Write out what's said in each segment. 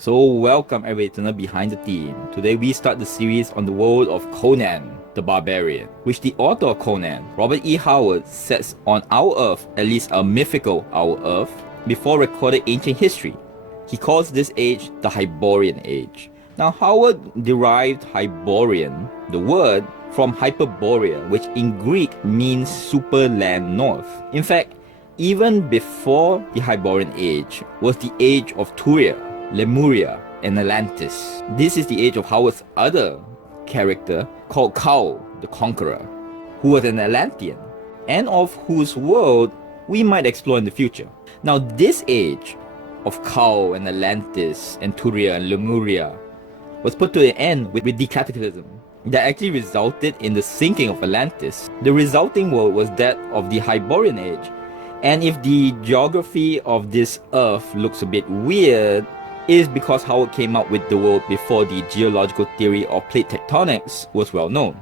So welcome every listener behind the theme. Today we start the series on the world of Conan the Barbarian, which the author of Conan, Robert E. Howard, sets on our Earth, at least a mythical our Earth, before recorded ancient history. He calls this age the Hyborian Age. Now Howard derived Hyborian, the word, from Hyperborea, which in Greek means super land north. In fact, even before the Hyborian Age was the age of Turia, Lemuria, and Atlantis. This is the age of Howard's other character called Kau the Conqueror, who was an Atlantean, and of whose world we might explore in the future. Now this age of Kau and Atlantis and Turia and Lemuria was put to an end with the cataclysm that actually resulted in the sinking of Atlantis. The resulting world was that of the Hyborian Age, and if the geography of this Earth looks a bit weird, it is because Howard came up with the world before the geological theory of plate tectonics was well known.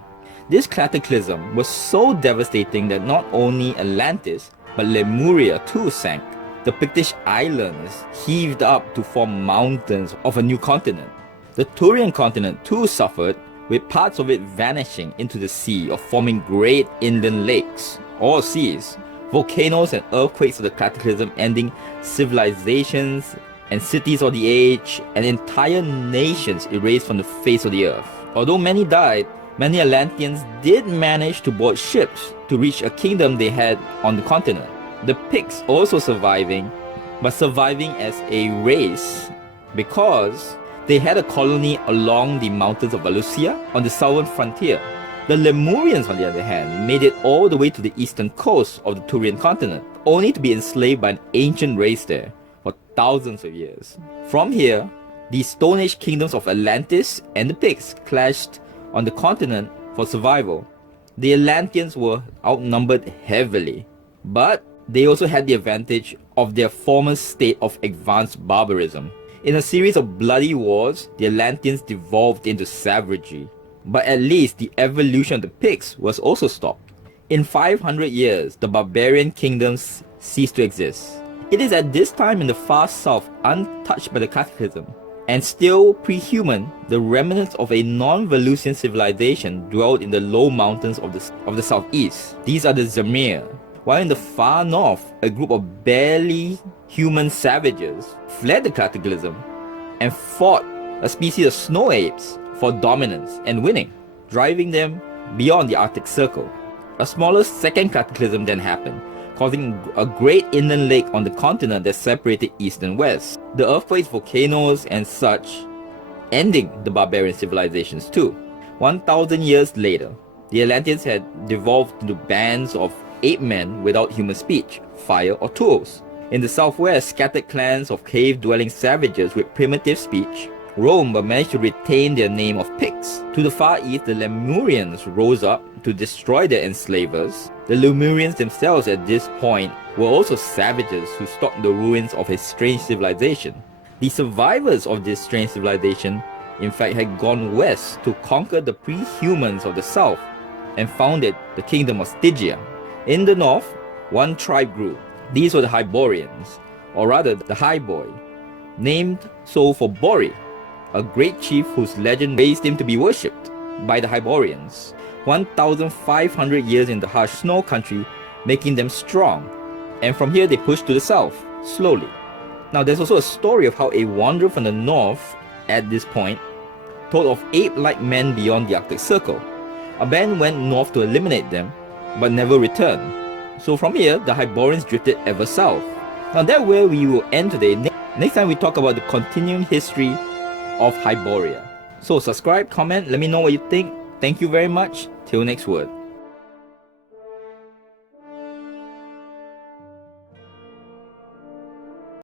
This cataclysm was so devastating that not only Atlantis, but Lemuria too sank. The Pictish islands heaved up to form mountains of a new continent. The Turian continent too suffered, with parts of it vanishing into the sea or forming great inland lakes or seas. Volcanoes and earthquakes of the cataclysm ending civilizations and cities of the age, and entire nations erased from the face of the earth. Although many died, many Atlanteans did manage to board ships to reach a kingdom they had on the continent. The Picts also surviving, but surviving as a race because they had a colony along the mountains of Valusia on the southern frontier. The Lemurians, on the other hand, made it all the way to the eastern coast of the Turian continent, only to be enslaved by an ancient race there for thousands of years. From here, the Stone Age kingdoms of Atlantis and the Picts clashed on the continent for survival. The Atlanteans were outnumbered heavily, but they also had the advantage of their former state of advanced barbarism. In a series of bloody wars, the Atlanteans devolved into savagery, but at least the evolution of the Picts was also stopped. In 500 years, the barbarian kingdoms ceased to exist. It is at this time in the far south, untouched by the cataclysm, and still pre-human, the remnants of a non-Valusian civilization dwelled in the low mountains of the southeast. These are the Zemir. While in the far north, a group of barely human savages fled the cataclysm and fought a species of snow apes for dominance and winning, driving them beyond the Arctic Circle. A smaller second cataclysm then happened, causing a great inland lake on the continent that separated east and west. The earthquakes, volcanoes, and such, ending the barbarian civilizations too. 1,000 years later, the Atlanteans had devolved into bands of ape men without human speech, fire, or tools. In the southwest, scattered clans of cave-dwelling savages with primitive speech roamed but managed to retain their name of Picts. To the far east, the Lemurians rose up to destroy their enslavers. The Lemurians themselves at this point were also savages who stalked the ruins of a strange civilization. The survivors of this strange civilization, in fact, had gone west to conquer the pre-humans of the south and founded the kingdom of Stygia. In the north, one tribe grew. These were the Hyborians, or rather the Hyboi, named so for Bori, a great chief whose legend raised him to be worshipped by the Hyborians. 1,500 years in the harsh snow country, making them strong. And from here they pushed to the south, slowly. Now there's also a story of how a wanderer from the north, at this point, told of ape-like men beyond the Arctic Circle. A band went north to eliminate them, but never returned. So from here, the Hyborians drifted ever south. Now that's where we will end today. Next time we talk about the continuing history of Hyboria. So subscribe, comment, let me know what you think. Thank you very much. Till next word.